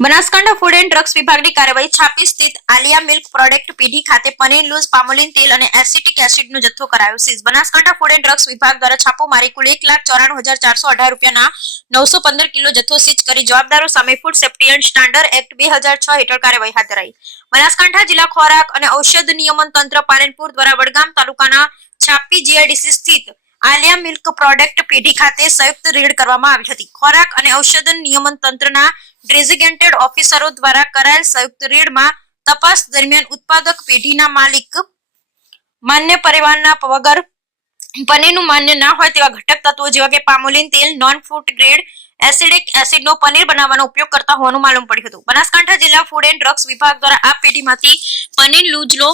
Banaskantha food and drugs વિભાગની કાર્યવાહી છાપી સ્થિત આલિયા મિલ્ક પ્રોડક્ટ પીઢી ખાતે પનીર લૂઝ, પામોલિન તેલ અને એસિટિક એસિડનો જથ્થો કરાયો seize Banaskantha food and drugs વિભાગ દ્વારા છાપો મારી કુલ એક લાખ ચોરાણું હજાર ચારસો અઢાર રૂપિયાના નવસો પંદર કિલો જથ્થો સીઝ કરી જવાબદારો સામે food safety and standard act બે હજાર છ હેઠળ કાર્યવાહી હાથ ધરાઈ. બનાસકાંઠા જિલ્લા ખોરાક અને ઔષધ નિયમન તંત્ર પાલનપુર દ્વારા વડગામ તાલુકાના છાપી જીઆઈડીસી સ્થિત આલિયા મિલ્ક પ્રોડક્ટ પેઢી ખાતે સંયુક્ત રેડ કરવામાં આવી હતી. ખોરાક અને ઔષધ નિયમન તંત્રના ડેઝિગ્નેટેડ ઓફિસરો દ્વારા કરાયેલ સંયુક્ત રેડમાં તપાસ દરમિયાન ઉત્પાદક પેઢીના માલિક માન્ય પરિવારના વગર પનીરનું માન્ય ના હોય તેવા ઘટક તત્વો જેવા કે પામોલિન તેલ નોન ફૂડ ગ્રેડ એસિડિક એસિડનો પનીર બનાવવાનો ઉપયોગ કરતા હોવાનું માલુમ પડ્યું હતું. બનાસકાંઠા જિલ્લા ફૂડ એન્ડ ડ્રગ્સ વિભાગ દ્વારા આ પેઢીમાંથી પનીર લૂજલો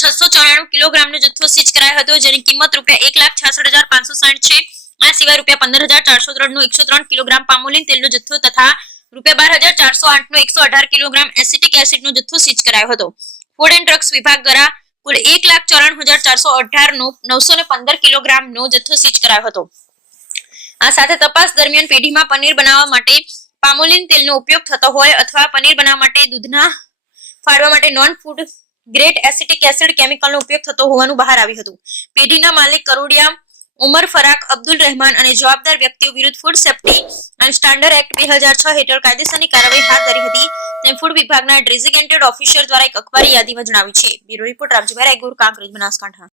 છસો ચોરાણું કિલોગ્રામનો જથ્થો સીઝ કરાયો હતો, જેની કિંમત રૂપિયા એક લાખ છાસઠ હજાર પાંચસો સાઠ છે. આ સિવાય રૂપિયા પંદર હજાર ચારસો ત્રણનું એકસો ત્રણ કિલોગ્રામ પામોલિન તેલનો જથ્થો તથા રૂપિયા બાર હજાર ચારસો આઠનો એકસો અઢાર કિલોગ્રામ એસિટિક એસિડનો જથ્થો સીઝ કરાયો હતો. ફૂડ એન્ડ ડ્રગ્સ વિભાગ દ્વારા કુલ એક લાખ ચોરાણું હજાર ચારસો અઢારનો નવસો ને પંદર કિલોગ્રામનો જથ્થો સીઝ કરાયો હતો. આ સાથે તપાસ દરમિયાન પેઢીમાં પનીર બનાવવા માટે પામોલિન તેલનો ઉપયોગ થતો હોય અથવા પનીર બનાવવા માટે દૂધના ફાળવા માટે non food grade acetic acid કેમિકલનો ઉપયોગ થતો હોવાનું બહાર આવ્યું હતું. પેઢીના માલિક કરોડિયા ઉમર ફરાક, અબ્દુલ રહેમાન અને જવાબદાર વ્યક્તિઓ વિરુદ્ધ food safety and standard act બે હજાર છ હેઠળ કાયદેસરની કાર્યવાહી હાથ ધરી હતી. તેમ ફૂડ વિભાગના ડેઝિગ્નેટેડ ઓફિસર દ્વારા એક અખબારી યાદીમાં જણાવ્યું છે. Bureau report Ramjibhai Raigur, Kankrej, Banaskantha.